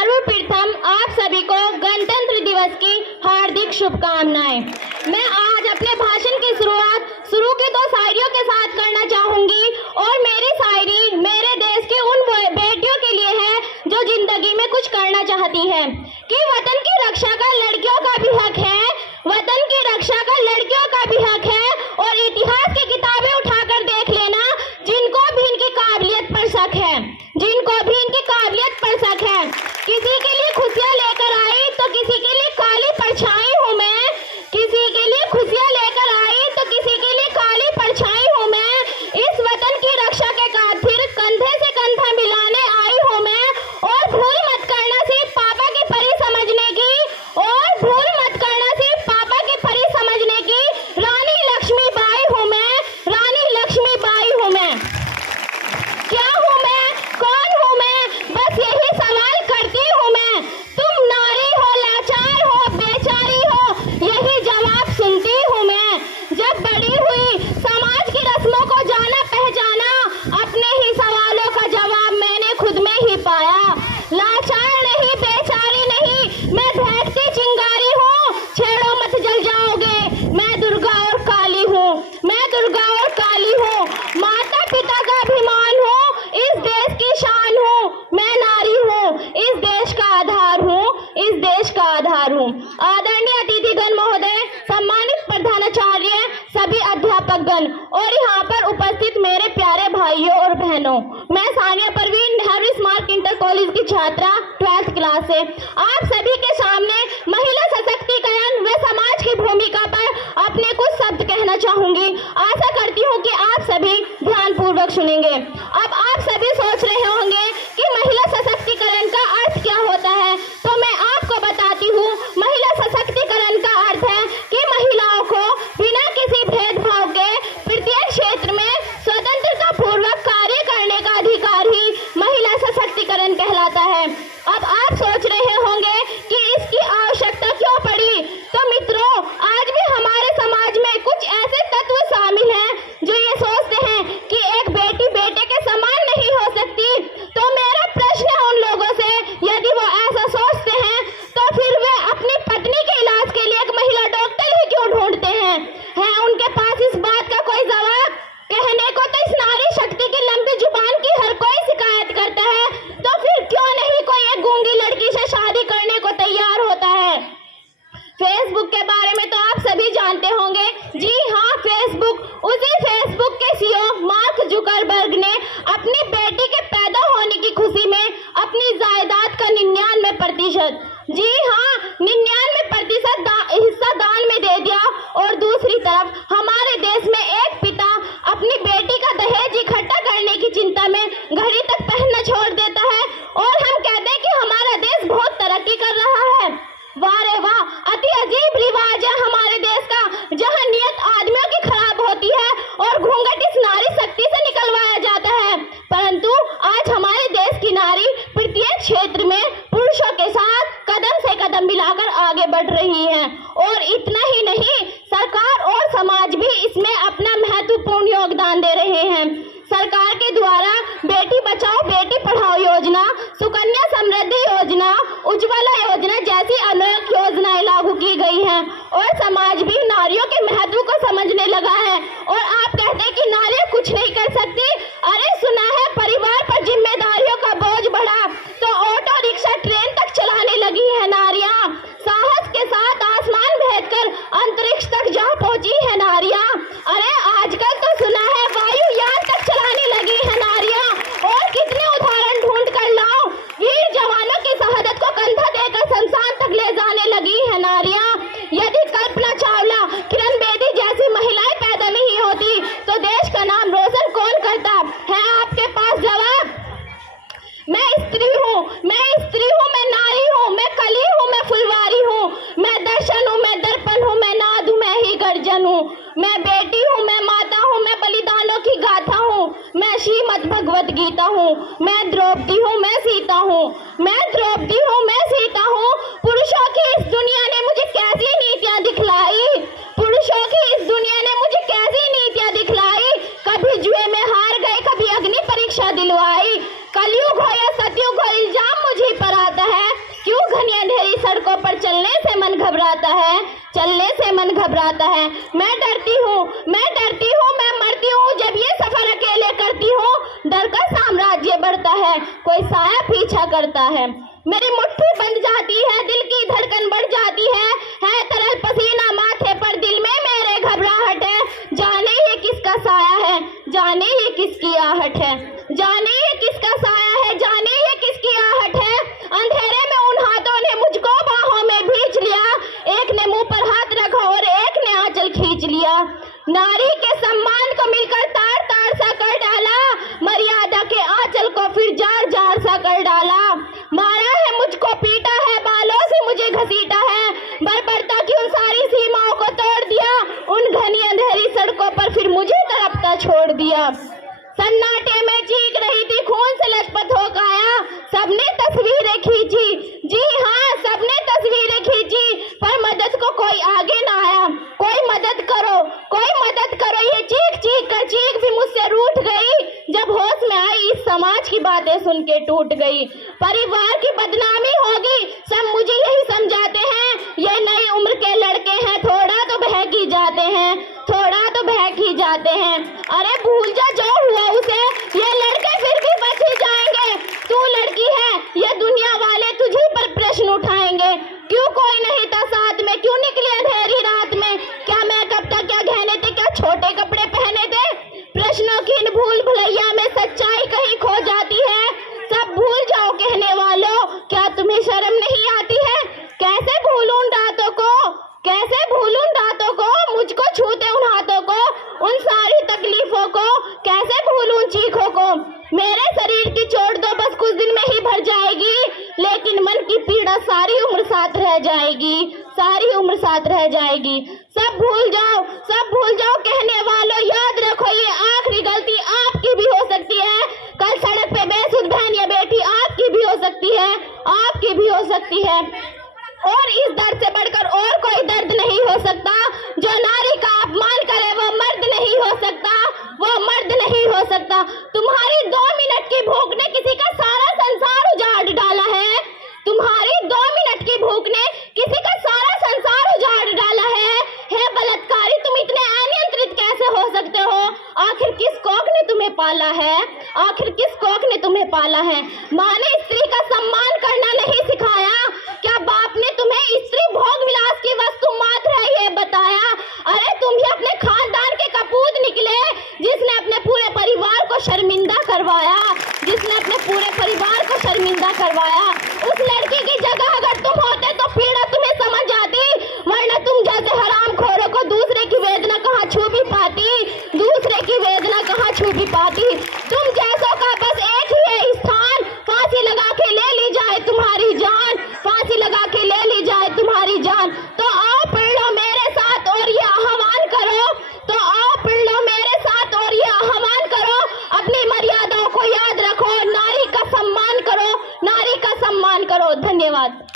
सर्वप्रथम आप सभी को गणतंत्र दिवस की हार्दिक शुभकामनाएं। मैं आज अपने भाषण की शुरुआत शुरू की 2 शायरियों के साथ करना चाहूंगी और मेरी शायरी मेरे देश की उन बेटियों के लिए है जो जिंदगी में कुछ करना चाहती है कि वतन की रक्षा का लड़कियों का भी हक है, वतन की रक्षा का लड़कियों का भी हक है। और इतिहास की किताबें उठाकर देख लेना, जिनको भी इनकी काबिलियत पर शक है, जिनको भी इनकी काबिलियत पर शक है। किसी के लिए खुशियां लेकर आई तो किसी के लिए काली परछाई हूँ मैं, किसी के लिए खुशियां लेकर आई तो किसी के लिए काली परछाई हूँ मैं। इस वतन की रक्षा के खातिर कंधे से कंधा मिलाने आई हूँ मैं। और भूल मत करना सिर्फ पापा की परी समझने की, और भूल मत करना सिर्फ पापा की परी समझने की। रानी लक्ष्मीबाई हूँ मैं, रानी लक्ष्मीबाई हूँ मैं। क्या हूँ मैं, कौन हूँ मैं, बस यही सवाल करती हूँ मैं। तुम नारी हो, लाचार हो, बेचारी हो, यही जवाब सुनती हूँ मैं। जब बड़ी हुई समाज की रस्मों को जाना पहचाना, अपने ही सवालों का जवाब मैंने खुद में ही पाया। लाचार नहीं, बेचारी नहीं, मैं धड़कती चिंगारी हूँ, छेड़ो मत जल जाओगे। मैं दुर्गा और काली हूँ, मैं दुर्गा और काली हूँ। माता पिता का अभिमान हूँ, इस देश की शान हूँ। मैं नारी हूँ, इस देश का आधार हूँ, इस देश का आधार हूँ। आदरणीय अतिथिगण महोदय, सम्मानित प्रधानाचार्य, सभी अध्यापकगण और यहाँ पर उपस्थित मेरे प्यारे भाइयों और बहनों, मैं Sania Parveen Nehru smart inter college की छात्रा 12th क्लास से आप सभी के सामने महिला सशक्तिकरण व समाज की भूमिका पर अपने कुछ शब्द कहना चाहूंगी। आशा करती हूँ कि आप सभी ध्यानपूर्वक सुनेंगे। अब आप सभी सोच रहे होंगे कि महिला सशक्तिकरण का अर्थ क्या होता है, तो मैं आपको बताती हूँ। महिला सशक्तिकरण का अर्थ है कि महिलाओं को बिना किसी भेदभाव के प्रत्येक क्षेत्र में स्वतंत्रता पूर्वक कार्य करने का अधिकार ही महिला सशक्तिकरण कहलाता है। अब आप सोच रहे होंगे कि इसकी आवश्यकता क्यों पड़ी, तो मित्रों, आज भी हमारे समाज में कुछ ऐसे तत्व शामिल हैं जो ये सोचते हैं कि एक बेटी बेटे के समान नहीं हो सकती। तो मेरा प्रश्न है उन लोगों से, यदि वो ऐसा सोचते हैं तो फिर वे अपनी पत्नी के इलाज के लिए एक महिला डॉक्टर ही क्यों ढूंढते हैं? है उनके पास इस बात का कोई जवाब? कहने को तो इस नारी शक्ति की लंबी जुबान की हर कोई शिकायत करता है, तो फिर क्यों नहीं कोई एक गूंगी लड़की से शादी करने को तैयार होता है? फेसबुक के बारे में तो आप सभी जानते होंगे। जी हाँ, फेसबुक, उसी फेसबुक के सीईओ मार्क जुकरबर्ग ने अपनी बेटी के पैदा होने की खुशी में अपनी जायदाद का 99%, जी हाँ 99% हिस्सा दान में दे दिया। और दूसरी तरफ हमारे देश में एक पिता अपनी बेटी का दहेज इकट्ठा करने की चिंता में घड़ी तक पहनना छोड़ देता है और हम कहते हैं कि हमारा देश बहुत तरक्की कर रहा है। वाह रे वाह, अति अजीब रिवाज है हमारे देश का, जहां नियत आदमियों की खराब होती है और घूंघट इस नारी शक्ति से निकलवाया जाता है। परंतु आज हमारे देश की नारी प्रत्येक क्षेत्र में पुरुषों के साथ कदम से कदम मिलाकर आगे बढ़ रही है। और इतना ही नहीं, सरकार और समाज भी इसमें अपना महत्वपूर्ण योगदान दे रहे हैं। सरकार के द्वारा बेटी बचाओ बेटी पढ़ाओ योजना, सुकन्या समृद्धि योजना, उज्ज्वला योजना जैसी अनेक योजनाएं लागू की गई हैं और समाज भी नारियों के महत्व को समझने लगा है। और आप कहते हैं कि नारियां कुछ नहीं कर सकती। अरे सुना है परिवार पर जिम्मेदारियों का बोझ बढ़ा तो ऑटो रिक्शा ट्रेन तक चलाने लगी है नारियां। साहस के साथ आसमान भेदकर अंतरिक्ष तक जा पहुंची है नारियां। अरे आजकल तो सुना है वायुयान तक चलाने लगी है नारियां। और कितने उदाहरण ढूंढ कर लाओ, वीर जवानों की शहादत को कंधा देकर शमशान तक ले जाने लगी है नारियां। यदि कल्पना चावला, किरण बेदी जैसी महिलाएं पैदा नहीं होती तो देश का नाम रोशन कौन करता? है आपके पास जवाब? मैं स्त्री हूँ, मैं स्त्री हूँ, मैं नारी हूँ, मैं कली हूँ, मैं फुलवारी हूँ, मैं दर्शन हूँ, मैं दर्पण हूँ, मैं नाद हूँ, मैं ही गर्जन हूँ, मैं बेटी हूँ, मैं माता हूँ, मैं बलिदानों की गाथा हूँ, मैं श्रीमद् भगवत गीता हूँ, मैं द्रौपदी हूँ, मैं सीता हूँ, मैं द्रौपदी हूँ, मैं सीता हूँ। पुरुषों की इस दुनिया ने मुझे कैसी नीतियाँ दिखलाई, पुरुषों की इस दुनिया ने मुझे कैसी नीतियाँ दिखलाई। कभी जुए में हार गए, कभी अग्नि परीक्षा दिलवाई। कलयुग हो या सतयुग हो, इल्जाम मुझे पर आता है घबराता है, चलने से मन घबराता है। मैं डरती हूँ, मैं मरती हूँ जब ये सफर अकेले करती हूँ। डर का साम्राज्य बढ़ता है, कोई साया पीछा करता है। मेरी मुट्ठी बंध जाती है, दिल की धड़कन बढ़ जाती है तरल पसीना माथे पर, दिल में मेरे घबराहट है। जाने ये किसका साया है, जाने ये किसकी आहट है, जाने ये किसका साया है, जाने ये किसकी आहट है। अंधेरे में उन हाथों ने मुझको बाहों में भींच लिया, एक ने मुंह पर हाथ रखा और एक ने आंचल खींच लिया। नारी के सम्मान को मिलकर तार तार सा कर डाला, मर्यादा के आंचल को फिर जार जार सा कर डाला। मारा है मुझको, पीटा है, बालों से मुझे घसीटा है, बर्बरता की उन सारी सीमाओं को तोड़ दिया, उन घनी अंधेरी सड़कों पर फिर मुझे तड़पता छोड़ दिया। सन्नाटे में चीख रही थी, खून से लथपथ हो गया, सबने तस्वीरें खींची, जी हाँ सबने तस्वीरें खींची, पर मदद को कोई आगे ना आया। कोई मदद करो, कोई मदद करो, ये चीख चीख कर चीख भी मुझसे रूठ गई। जब होश में आई इस समाज की बातें सुन के टूट गई। परिवार की बदनामी होगी, सब मुझे यही समझाते हैं, ये नई उम्र के लड़के हैं, थोड़ा तो बहक ही जाते हैं, थोड़ा तो बहक ही जाते हैं। अरे भूल जा जो हुआ उसे, ये लड़के फिर भी बच ही जाएंगे। तू लड़की है, ये दुनिया वाले तुझे पर प्रश्न उठाएंगे। क्यों कोई नहीं था साथ में, क्यों निकले अंधेरी रात में, क्या मेकअप था, क्या गहने थे, क्या छोटे कपड़े पहने थे। प्रश्नों की इन भूल भुलैया में सच्चाई कहीं खो जाती है। सब भूल जाओ कहने वालों, क्या तुम्हें शर्म नहीं आती है। कैसे भूलूं उन रातों को, कैसे भूलूं उन रातों को, मुझको छूते उन हाथों को, उन सारी तकलीफों को, कैसे भूलूं चीखों को। मेरे शरीर की चोट तो बस कुछ दिन में ही भर जाएगी, लेकिन मन की पीड़ा सारी उम्र साथ रह जाएगी, सारी उम्र साथ रह जाएगी। सब भूल जाओ कहने वालों, याद रखो ये आखिरी गलती आपकी भी हो सकती है। कल सड़क पे बेसुध बहन या बेटी आपकी भी हो सकती है, आपकी भी हो सकती है। और इस दर्द से बढ़कर और कोई दर्द नहीं हो सकता। जो नारी का अपमान करे वो मर्द नहीं हो सकता, वो मर्द नहीं हो सकता। तुम्हारी 2 मिनट की भूख ने किसी का सारा संसार उजाड़ डाला है, तुम्हारी 2 मिनट की भूख ने किसी का सारा संसार उजाड़ डाला है। हे बलात्कारी, तुम इतने अनियंत्रित कैसे हो सकते हो। आखिर किस कोख ने तुम्हें पाला है, आखिर किस कोख ने तुम्हें पाला है। माँ ने स्त्री का सम्मान करना नहीं सिखाया, क्या बाप ने तुम्हें स्त्री भोग विलास की वस्तु मात्र है ये बताया। अरे तुम ही अपने खानदान के कपूत निकले, जिसने अपने पूरे परिवार को शर्मिंदा करवाया, जिसने अपने पूरे परिवार को शर्मिंदा करवाया। उस लड़की की जगह अगर तुम होते तो पीड़ा तुम्हें समझ आती, वरना तुम जैसे हरामखोरों को दूसरे की वेदना कहाँ छू भी पाती, दूसरे की वेदना कहाँ छू भी पाती। तुम जैसों का बस एक ही है स्थान, फांसी लगा के ले ली जाए तुम्हारी जान, फांसी लगा के ले ली जाए तुम्हारी जान। तो आओ पढ़ लो मेरे साथ और ये आह्वान करो, तो आओ पढ़ लो मेरे साथ और ये आह्वान करो, अपनी मर्यादाओं को याद रखो, नारी का सम्मान करो, नारी का सम्मान करो। धन्यवाद।